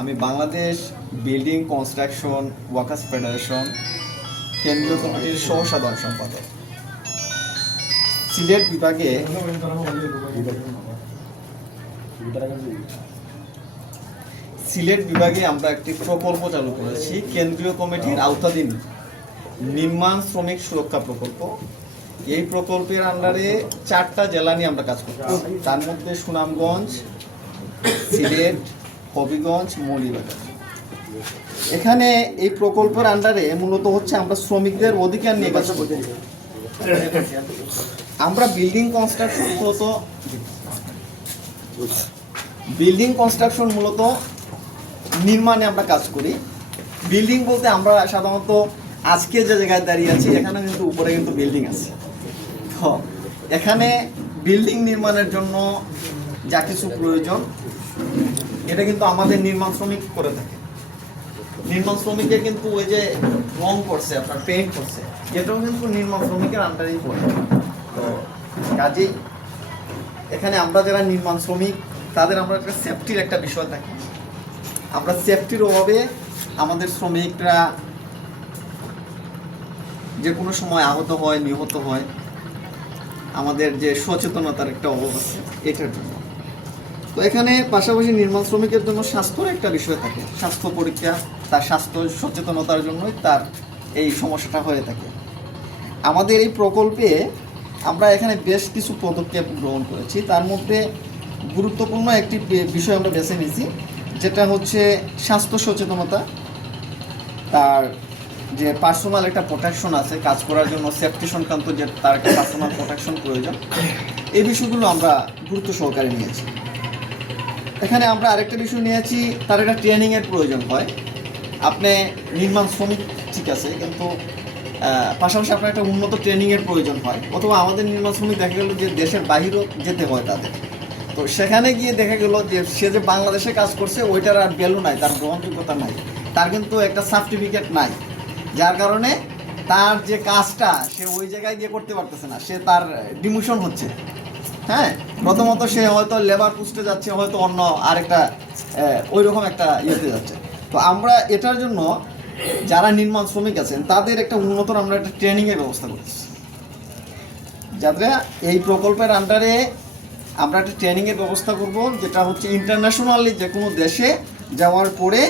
আমি Bangladesh building construction workers federation, কেন্দ্রীয় কমিটির সহ সাধারণ সম্পাদক। সিলেট বিভাগে সিলেট বিভাগে আমরা একটি প্রকল্প চালু করেছি, কেন্দ্রীয় কমিটির আওতাধীন নির্মাণ শ্রমিক সুরক্ষা প্রকল্প। এই প্রকল্পের আন্ডারে চারটা জেলা নিয়ে আমরা কাজ করছি। তার মধ্যে সুনামগঞ্জ, সিলেট হবিগঞ্জ, মৌলিবাজার। এখানে এই প্রকল্পের আন্ডারে মূলত হচ্ছে আমরা শ্রমিকদের অধিকার নিয়ে কাজ আমরা বিল্ডিং কনস্ট্রাকশন মূলত বিল্ডিং কনস্ট্রাকশন মূলত নির্মাণে আমরা কাজ করি। বিল্ডিং বলতে আমরা সাধারণত আজকে যে জায়গায় দাঁড়িয়ে আছি এখানে কিন্তু উপরে কিন্তু বিল্ডিং আছে। এখানে বিল্ডিং নির্মাণের জন্য যা কিছু প্রয়োজন এটা কিন্তু আমাদের নির্মাণ শ্রমিক করে থাকে। নির্মাণ শ্রমিকের কিন্তু ওই যে রং করছে, আপনার পেইন্ট করছে, এটাও কিন্তু নির্মাণ শ্রমিকের আন্ডারেই পড়ে তো কাজেই এখানে আমরা যারা নির্মাণ শ্রমিক, তাদের আমরা একটা সেফটির একটা বিষয় থাকে। আমরা সেফটির অভাবে আমাদের শ্রমিকরা যে কোনো সময় আহত হয়, নিহত হয়, আমাদের যে সচেতনতার একটা অভাব আছে, এটার জন্য। তো এখানে পাশাপাশি নির্মাণ শ্রমিকের জন্য স্বাস্থ্যর একটা বিষয় থাকে। স্বাস্থ্য পরীক্ষা, তার স্বাস্থ্য সচেতনতার জন্যই তার এই সমস্যাটা হয়ে থাকে। আমাদের এই প্রকল্পে আমরা এখানে বেশ কিছু পদক্ষেপ গ্রহণ করেছি। তার মধ্যে গুরুত্বপূর্ণ একটি বিষয় আমরা বেছে নিয়েছি, যেটা হচ্ছে স্বাস্থ্য সচেতনতা। তার যে পার্সোনাল একটা প্রোটেকশন আছে, কাজ করার জন্য সেফটি সংক্রান্ত যে তার একটা পার্সোনাল প্রোটেকশন প্রয়োজন। এই বিষয়গুলো আমরা গুরুত্ব সহকারে নিয়েছি। এখানে আমরা আরেকটা বিষয় নিয়েছি, তার একটা ট্রেনিংয়ের প্রয়োজন হয়। আপনি নির্মাণ শ্রমিক, ঠিক আছে, কিন্তু পাশাপাশি আপনার একটা উন্নত ট্রেনিংয়ের প্রয়োজন হয়। অথবা আমাদের নির্মাণ শ্রমিক দেখা গেল যে দেশের বাহিরেও যেতে হয় তাদের। তো সেখানে গিয়ে দেখা গেল যে সে যে বাংলাদেশে কাজ করছে, ওইটার আর ভ্যালু নাই, তার গ্রহণযোগ্যতা নাই। তার কিন্তু একটা সার্টিফিকেট নাই। যার কারণে তার যে কাজটা সে ওই জায়গায় গিয়ে করতে পারতেছে না। সে তার ডিমোশন হচ্ছে। হ্যাঁ প্রথমত সে হয়তো লেবার পোস্টে যাচ্ছে, হয়তো অন্য আরেকটা ওই রকম একটা ইয়েতে যাচ্ছে। তো আমরা এটার জন্য যারা নির্মাণ শ্রমিক আছেন, তাদের একটা উন্নত আমরা একটা ট্রেনিংয়ের ব্যবস্থা করতেছি। যাতে এই প্রকল্পের আন্ডারে আমরা একটা ট্রেনিংয়ের ব্যবস্থা করব, যেটা হচ্ছে ইন্টারন্যাশনালি যে কোনো দেশে যাওয়ার পরে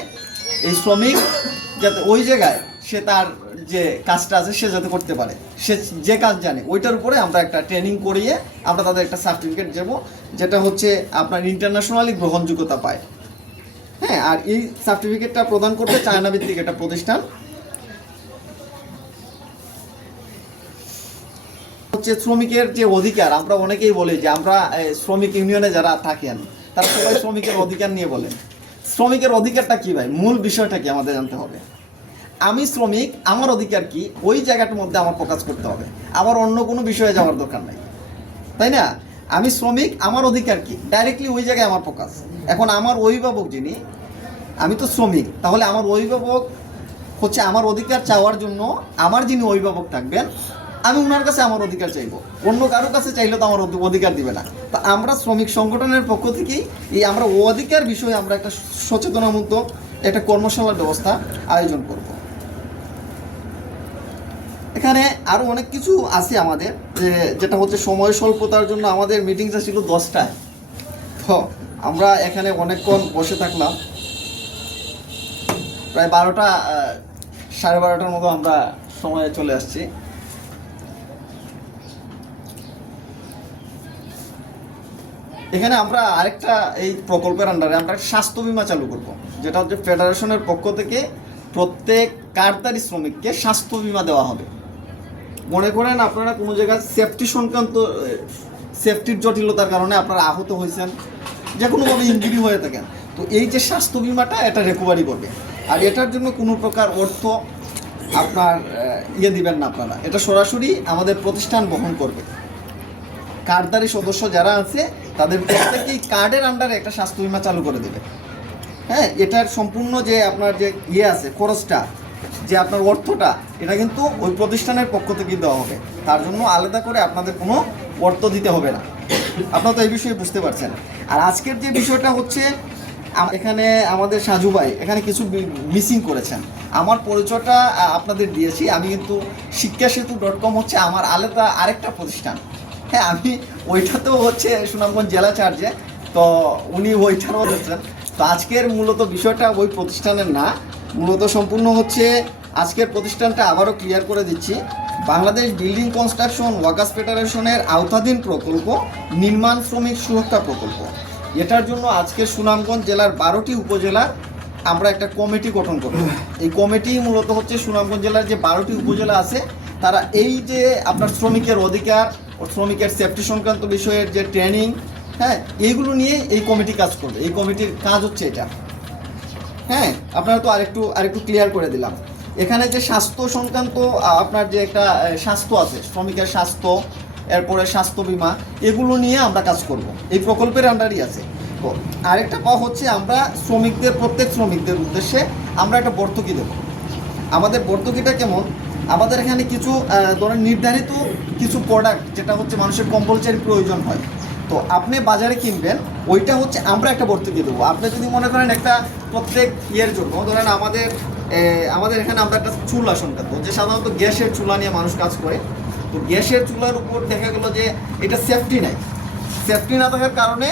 এই শ্রমিক যাতে ওই জায়গায় সে তার যে কাজটা আছে, সে যাতে করতে পারে। সে যে কাজ জানে, ওইটার উপরে আমরা একটা ট্রেনিং করিয়ে আমরা তাদের একটা সার্টিফিকেট দেবো, যেটা হচ্ছে আপনার ইন্টারন্যাশনালি গ্রহণযোগ্যতা পায়। হ্যাঁ আর এই সার্টিফিকেটটা প্রদান করবে চায়না ভিত্তিক একটা প্রতিষ্ঠান। হচ্ছে শ্রমিকের যে অধিকার, আমরা অনেকেই বলি যে আমরা শ্রমিক ইউনিয়নে যারা থাকেন, তারা সবাই শ্রমিকের অধিকার নিয়ে বলেন। শ্রমিকের অধিকারটা কি ভাই? মূল বিষয়টা কি আমাদের জানতে হবে? আমি শ্রমিক, আমার অধিকার কি? ওই জায়গাটার মধ্যে আমার প্রকাশ করতে হবে। আমার অন্য কোনো বিষয়ে যাওয়ার দরকার নাই। তাই না? আমি শ্রমিক, আমার অধিকার কি? ডাইরেক্টলি ওই জায়গায় আমার প্রকাশ এখন আমার অভিভাবক যিনি, আমি তো শ্রমিক, তাহলে আমার অভিভাবক হচ্ছে আমার অধিকার চাওয়ার জন্য আমার যিনি অভিভাবক থাকবেন, আমি ওনার কাছে আমার অধিকার চাইব। অন্য কারোর কাছে চাইলে তো আমার অধিকার দিবে না। তা আমরা শ্রমিক সংগঠনের পক্ষ থেকেই এই আমরা অধিকার বিষয়ে আমরা একটা সচেতনামূলক একটা কর্মশালার ব্যবস্থা আয়োজন করব। এখানে আরও অনেক কিছু আছে আমাদের, যে যেটা হচ্ছে সময় স্বল্পতার জন্য আমাদের মিটিংটা ছিল দশটায়। তো আমরা এখানে অনেকক্ষণ বসে থাকলাম। প্রায় বারোটা সাড়ে বারোটার মতো আমরা সময়ে চলে আসছি। এখানে আমরা আরেকটা এই প্রকল্পের আন্ডারে আমরা স্বাস্থ্য বিমা চালু করব, যেটা হচ্ছে ফেডারেশনের পক্ষ থেকে প্রত্যেক কার্ডদারি শ্রমিককে স্বাস্থ্য বিমা দেওয়া হবে। মনে করেন আপনারা কোনো জায়গায় সেফটি সংক্রান্ত সেফটির জটিলতার কারণে আপনারা আহত হয়েছেন, যে কোনোভাবে ইঞ্জুরি হয়ে থাকেন। তো এই যে স্বাস্থ্য বিমাটা, এটা রিকভারি করবে। আর এটার জন্য কোনো প্রকার অর্থ আপনার ইয়ে দিবেন না আপনারা। এটা সরাসরি আমাদের প্রতিষ্ঠান বহন করবে। কার্ডদারি সদস্য যারা আছে, তাদের প্রত্যেকেই কার্ডের আন্ডারে একটা স্বাস্থ্য বিমা চালু করে দেবে। হ্যাঁ এটার সম্পূর্ণ যে আপনার যে ইয়ে আছে, খরচটা যে আপনার অর্থটা, এটা কিন্তু ওই প্রতিষ্ঠানের পক্ষ থেকে দেওয়া হবে। তার জন্য আলাদা করে আপনাদের কোনো অর্থ দিতে হবে না। আপনারা তো এই বিষয়ে বুঝতে পারছেন। আর আজকের যে বিষয়টা হচ্ছে এখানে আমাদের সাজু ভাই এখানে কিছু মিসিং করেছেন। আমার পরিচয়টা আপনাদের দিয়েছি। আমি কিন্তু শিক্ষা সেতু ডট কম হচ্ছে আমার আলাদা আরেকটা প্রতিষ্ঠান। হ্যাঁ আমি ওইটাতেও হচ্ছে সুনামগঞ্জ জেলা চার্জে তো উনি ওইটারও হচ্ছেন তো আজকের মূলত বিষয়টা ওই প্রতিষ্ঠানের না। মূলত সম্পূর্ণ হচ্ছে আজকের প্রতিষ্ঠানটা আবারও ক্লিয়ার করে দিচ্ছি। বাংলাদেশ বিল্ডিং কনস্ট্রাকশন ওয়ার্কার্স ফেডারেশনের আওতাধীন প্রকল্প, নির্মাণ শ্রমিক সুরক্ষা প্রকল্প। এটার জন্য আজকে সুনামগঞ্জ জেলার বারোটি উপজেলার আমরা একটা কমিটি গঠন করব। এই কমিটি মূলত হচ্ছে সুনামগঞ্জ জেলার যে বারোটি উপজেলা আছে, তারা এই যে আপনার শ্রমিকের অধিকার ও শ্রমিকের সেফটি সংক্রান্ত বিষয়ের যে ট্রেনিং হ্যাঁ এইগুলো নিয়ে এই কমিটি কাজ করবে। এই কমিটির কাজ হচ্ছে এটা। হ্যাঁ আপনারা তো আরেকটু আরেকটু ক্লিয়ার করে দিলাম। এখানে যে স্বাস্থ্য সংক্রান্ত আপনার যে একটা স্বাস্থ্য আছে, শ্রমিকের স্বাস্থ্য, এরপরে স্বাস্থ্য বীমা, এগুলো নিয়ে আমরা কাজ করব। এই প্রকল্পের আন্ডারই আছে। তো আরেকটা পাওয়া হচ্ছে, আমরা শ্রমিকদের, প্রত্যেক শ্রমিকদের উদ্দেশ্যে আমরা একটা ভর্তুকি দেবো। আমাদের ভর্তুকিটা কেমন? আমাদের এখানে কিছু ধরেন নির্ধারিত কিছু প্রোডাক্ট যেটা হচ্ছে মানুষের কম্পালসারি প্রয়োজন হয়। তো আপনি বাজারে কিনবেন, ওইটা হচ্ছে আমরা একটা ভর্তুকি দেবো। আপনি যদি মনে করেন একটা প্রত্যেক ইয়ের জন্য, ধরেন আমাদের আমাদের এখানে আমরা একটা চুলা সংক্রান্ত যে সাধারণত গ্যাসের চুলা নিয়ে মানুষ কাজ করে। তো গ্যাসের চুলার উপর দেখা গেলো যে এটা সেফটি নাই। সেফটি না থাকার কারণে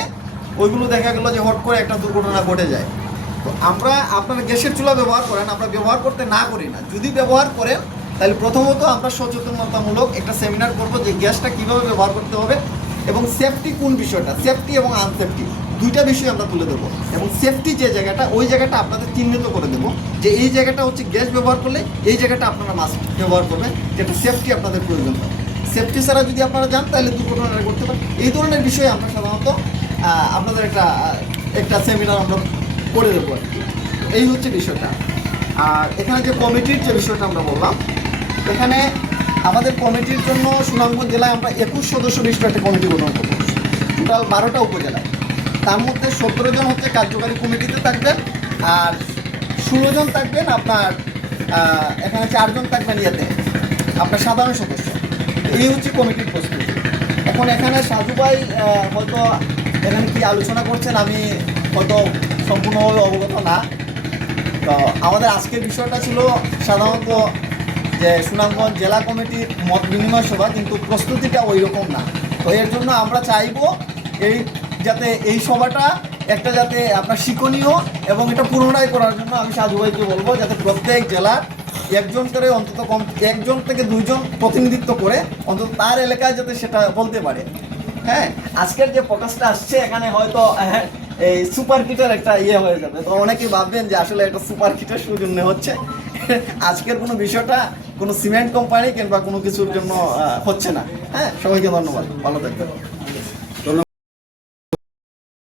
ওইগুলো দেখা গেলো যে হট করে একটা দুর্ঘটনা ঘটে যায়। তো আমরা আপনারা গ্যাসের চুলা ব্যবহার করেন, আমরা ব্যবহার করতে না করি না। যদি ব্যবহার করেন, তাহলে প্রথমত আমরা সচেতনতামূলক একটা সেমিনার করব যে গ্যাসটা কীভাবে ব্যবহার করতে হবে এবং সেফটি কোন বিষয়টা? সেফটি এবং আনসেফটি দুইটা বিষয় আমরা তুলে দেবো এবং সেফটি যে জায়গাটা, ওই জায়গাটা আপনাদের চিহ্নিত করে দেবো যে এই জায়গাটা হচ্ছে গ্যাস ব্যবহার করলে এই জায়গাটা আপনারা মাস্ক ব্যবহার করবেন, যেটা সেফটি আপনাদের প্রয়োজন হয় সেফটি ছাড়া যদি আপনারা যান, তাহলে দুর্ঘটনা করতে পারেন এই ধরনের বিষয়ে আমরা সাধারণত আপনাদের একটা একটা সেমিনার আমরা করে দেবো আর এই হচ্ছে বিষয়টা। আর এখানে যে কমিটির যে বিষয়টা আমরা বললাম, এখানে আমাদের কমিটির জন্য সুনামগঞ্জ জেলায় আমরা একুশ সদস্য বিশিষ্ট একটা কমিটি গঠন করব। টোটাল বারোটা উপজেলায়। তার মধ্যে সতেরো জন হচ্ছে কার্যকারী কমিটিতে থাকবেন আর ষোলো জন থাকবেন আপনার এখানে চারজন থাকবেন ইয়েতে, আপনার সাধারণ সদস্য। এই হচ্ছে কমিটির প্রস্তুতি। এখন এখানে সাজু ভাই হয়তো এখানে কি আলোচনা করছেন আমি হয়তো সম্পূর্ণভাবে অবগত না। তো আমাদের আজকের বিষয়টা ছিল সাধারণত যে সুনামগঞ্জ জেলা কমিটির মত বিনিময় সভা কিন্তু প্রস্তুতিটা ওই রকম না। তো এর জন্য আমরা চাইব এই যাতে এই সভাটা একটা যাতে আপনার শিক্ষণীয় এবং এটা পুনরায় করার জন্য আমি সাধু ভাইকে বলব যাতে প্রত্যেক জেলার একজন করে অন্তত কম একজন থেকে দুইজন প্রতিনিধিত্ব করে অন্তত তার এলাকায় যাতে সেটা বলতে পারে। হ্যাঁ আজকের যে প্রকাশটা আসছে এখানে হয়তো আহ, এই সুপার কিটের একটা ইয়ে হয়ে যাবে। তো অনেকেই ভাববেন যে আসলে একটা সুপার কিটের সৌজন্য হচ্ছে। আজকের কোনো বিষয়টা কোনো সিমেন্ট কোম্পানি কিংবা কোনো কিছুর জন্য হচ্ছে না। হ্যাঁ সবাইকে ধন্যবাদ। ভালো থাকবেন।